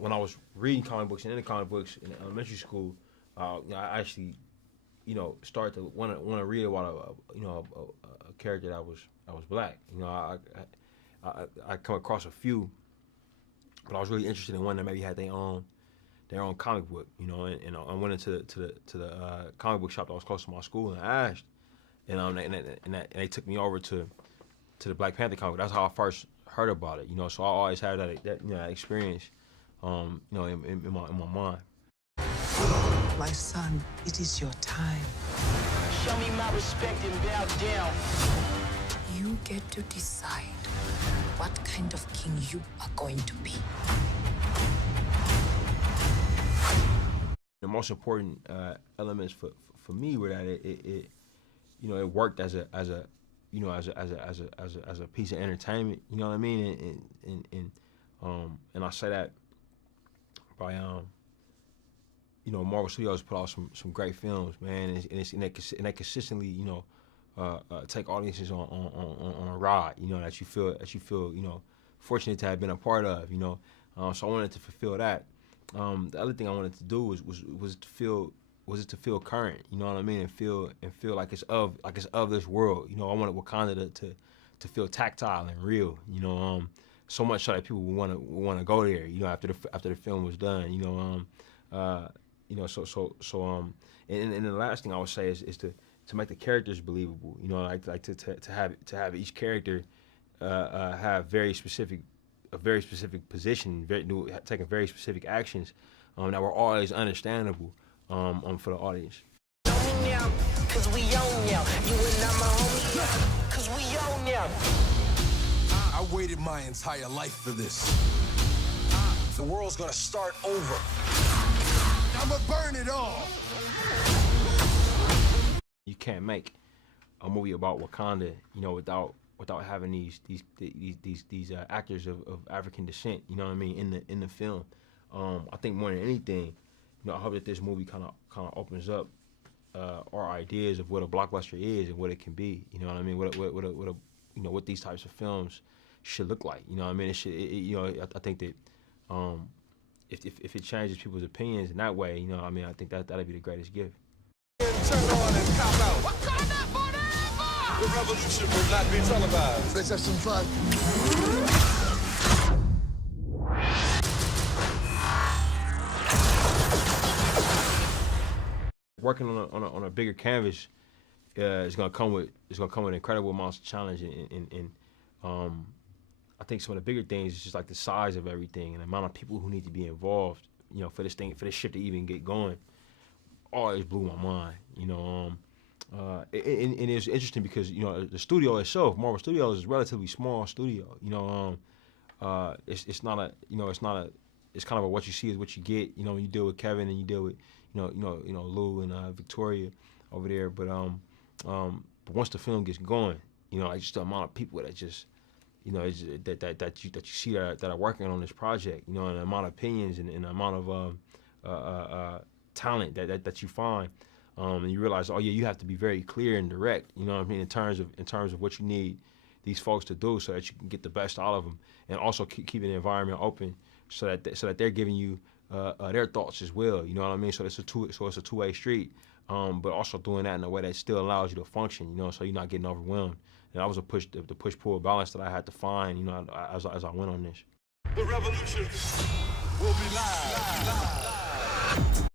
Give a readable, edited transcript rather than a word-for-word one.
when I was reading comic books and in the comic books in elementary school, I actually, started to want to read about a character that was black. I come across a few, but I was really interested in one that maybe had their own comic book. And I went into the comic book shop that was close to my school and I asked, and they took me over to the Black Panther comic. That's how I first heard about it. So I always had that experience, in my mind. My son, it is your time. Show me my respect and bow down. You get to decide what kind of king you are going to be. The most important elements for me were that it worked as a piece of entertainment. You know what I mean? And I say that by Marvel Studios put out some great films, man, and they consistently take audiences on a ride, that you feel fortunate to have been a part of, so I wanted to fulfill that. The other thing I wanted to do was to feel current, you know what I mean, and feel like it's of this world. I wanted Wakanda to feel tactile and real, so much so that people would want to go there, after the film was done, and the last thing I would say is to make the characters believable, like to have each character have a very specific position, taking very specific actions that were always understandable for the audience. Cause we own now. You and I'm my homie, cause we own now. I waited my entire life for this. The world's gonna start over. I'ma burn it all. You can't make a movie about Wakanda, without having these actors of African descent, you know what I mean, in the film. I think more than anything, I hope that this movie kind of opens up our ideas of what a blockbuster is and what it can be. You know what I mean? What these types of films should look like. You know what I mean? It should. I think that if it changes people's opinions in that way, I think that'd be the greatest gift. Turn on and cop out. Wakanda forever! The revolution will not be televised. Let's have some fun. Working on a bigger canvas is gonna come with incredible amounts of challenge, and I think some of the bigger things is just like the size of everything and the amount of people who need to be involved, for this shit to even get going. Always blew my mind, and it's interesting because the studio itself, Marvel Studios, is a relatively small studio. It's kind of a what you see is what you get. When you deal with Kevin and you deal with Lou and Victoria over there. But once the film gets going, just the amount of people that just that you see that are working on this project, and the amount of opinions and the amount of talent that you find, and you realize, oh yeah, you have to be very clear and direct, in terms of what you need these folks to do so that you can get the best out of them, and also keeping the environment open so that they're giving you their thoughts as well. You know what I mean? So it's a two-way street, but also doing that in a way that still allows you to function. So you're not getting overwhelmed. And that was the push-pull balance that I had to find, as I went on this. The revolution will be live.